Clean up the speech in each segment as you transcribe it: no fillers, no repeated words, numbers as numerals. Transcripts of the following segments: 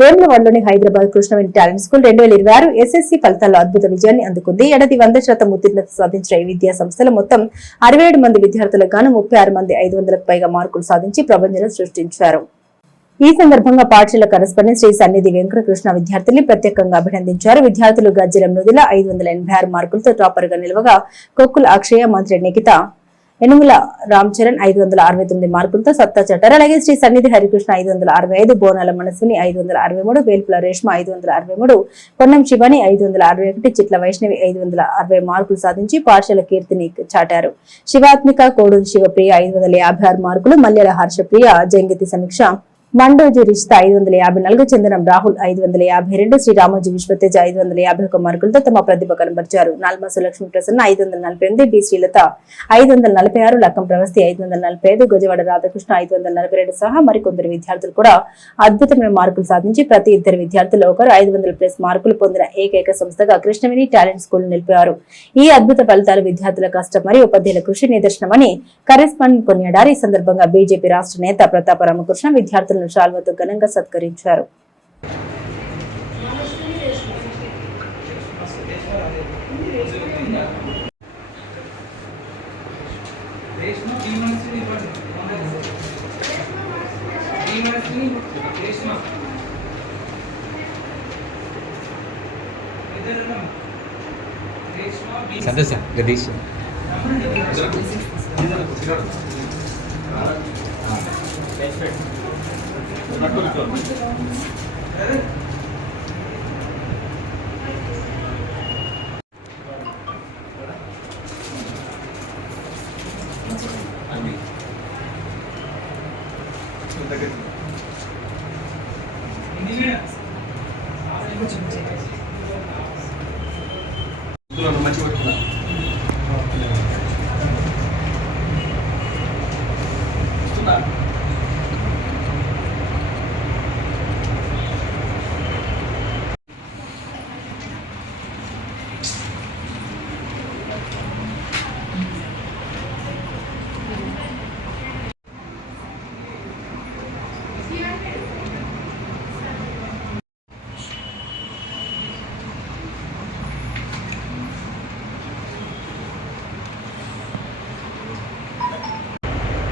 వేములవాడలోని Hyderabad Krishnaveni talent school 2026 SSC ఫలితాల్లో అద్భుత విజయాన్ని అందుకుంది. ఏడాది 100% ఉత్తీర్ణత సాధించిన ఈ విద్యా సంస్థల మొత్తం 67 మంది విద్యార్థులకు గాను 36 మంది 500లకు పైగా మార్కులు సాధించి ప్రపంచం సృష్టించారు. ఈ సందర్భంగా పాఠశాల కరెస్పాండెంట్ శ్రీ సన్నిధి వెంకటకృష్ణ విద్యార్థుల్ని ప్రత్యేకంగా అభినందించారు. విద్యార్థులు గజ్జల మృదుల 586 మార్కులతో టాపర్ గా నిలవగా, కొక్కుల అక్షయ, మంత్రి నిఖిత, యనుమల రామ్ చరణ్ 569 మార్కులతో సత్తా చాటారు. అలాగే శ్రీ సన్నిధి హరికృష్ణ 565, బోనాల మనస్విని 563, వేల్పుల రేష్మ 563, పొన్నం శివాని 561, చిట్ల వైష్ణవి 560 మార్కులు సాధించి పాఠశాల కీర్తిని చాటారు. శివాత్మిక, కోడూరు శివప్రియ 556 మార్కులు, మల్లెల హర్షప్రియ, జంగితి సమీక్ష, మండోజు రిష్తా 554, చందనం రాహుల్ 552, శ్రీ రామోజీ విశ్వతేజ 551 మార్కులతో తమ ప్రతిభ కనబరిచారు. నాల్మాసు లక్ష్మీ ప్రసన్న 548, బి శ్రీలత 546, లక్కం ప్రవస్తి 545, గజవాడ రాధాకృష్ణ 542 సహా మరికొందరు విద్యార్థులు కూడా అద్భుతమైన మార్కులు సాధించి ప్రతి ఇద్దరు విద్యార్థులు ఒకరు 500+ మార్కులు పొందిన ఏకైక సంస్థగా కృష్ణవేణి టాలెంట్ స్కూల్ నిలిపారు. ఈ అద్భుత ఫలితాలు విద్యార్థుల కష్టం మరియు ఉపాధ్యాయుల కృషి నిదర్శనమని కరెస్పాండెంట్ కొనియాడారు. ఈ సందర్భంగా బీజేపీ రాష్ట్ర నేత ప్రతాప రామకృష్ణ విద్యార్థులను శాల్వతో ఘనంగా సత్కరించారు. సదస్య గదీష్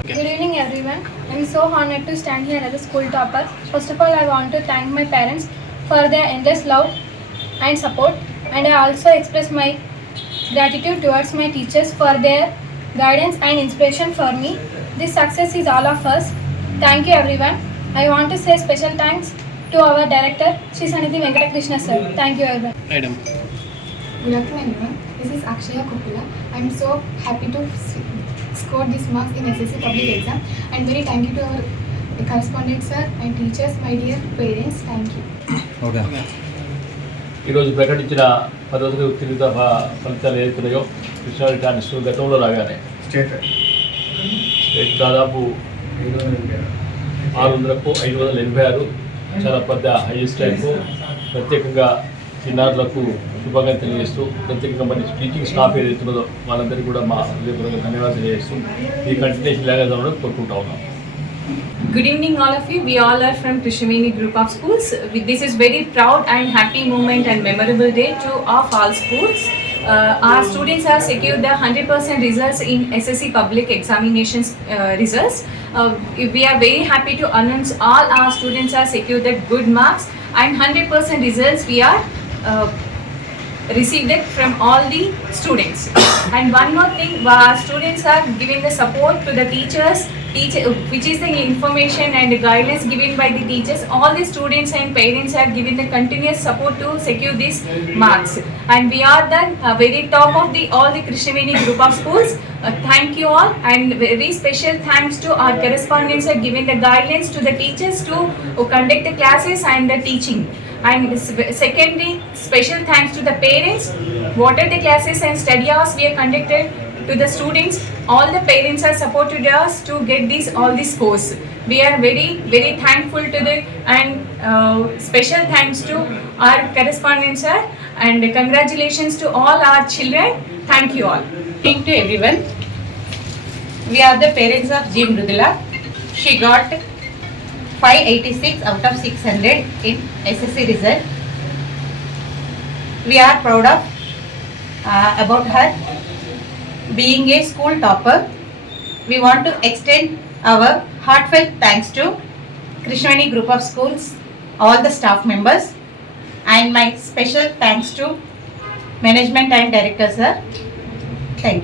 Good evening everyone. I am so honored to stand here as a school topper. First of all, I want to thank my parents for their endless love and support, and I also express my gratitude towards my teachers for their guidance and inspiration for me. This success is all of us. Thank you everyone. I want to say special thanks to our director, Shri Sanidhi Venkatakrishna sir. Thank you everyone. Madam. Good afternoon everyone. This is Akshaya Kokula. I am so happy to score these marks in SSC public exam, and very thank you to our correspondent sir and teachers, my dear parents. Thank you. Okay. ఈరోజు ప్రకటించిన 10వ తరగతి ఉత్తీర్ణత ఫలితాలు ఏదైతున్నాయో Krishnaveni talent school గతంలో రాగానే స్టేట్ దాదాపు 600కు 586 చాలా పెద్ద హైయెస్ట్ ర్యాంకు. ప్రత్యేకంగా చిన్నారులకు శుభంగా తెలియజేస్తూ, ప్రత్యేకంగా మరి టీచింగ్ స్టాఫ్ ఏదైతున్నదో వాళ్ళందరికీ కూడా మా హృదయపూర్వక ధన్యవాదాలు తెలియజేస్తూ ఈ కంటిన్యూషన్ లాగా జరగడం కోరుకుంటా ఉన్నాం. Good evening all of you. We all are from Krishnaveni Group of Schools. This is very proud and happy moment and memorable day to of all schools. Our students have secured the 100% results in SSC public examinations results. We are very happy to announce all our students have secured the good marks and 100% results we are received it from all the students. And one more thing, our students are giving the support to the teachers, which is the information and the guidance given by the teachers. All the students and parents have given the continuous support to secure these marks, and we are the very top of the all the Krishnaveni Group of Schools. Thank you all, and very special thanks to our correspondents who have given the guidelines to the teachers to conduct the classes and the teaching. And secondly, special thanks to the parents. What are the classes and study hours we have conducted to the students? All the parents have supported us to get all these scores. We are very very thankful to the, and special thanks to our correspondents sir, and congratulations to all our children. Thank you all. Thank to everyone. We are the parents of G. Mrudula. She got 586 out of 600 in SSC result. We are proud of about her being a school topper. We want to extend our heartfelt thanks to Krishnaveni Group of Schools, all the staff members, and my special thanks to management and director sir. Thank you.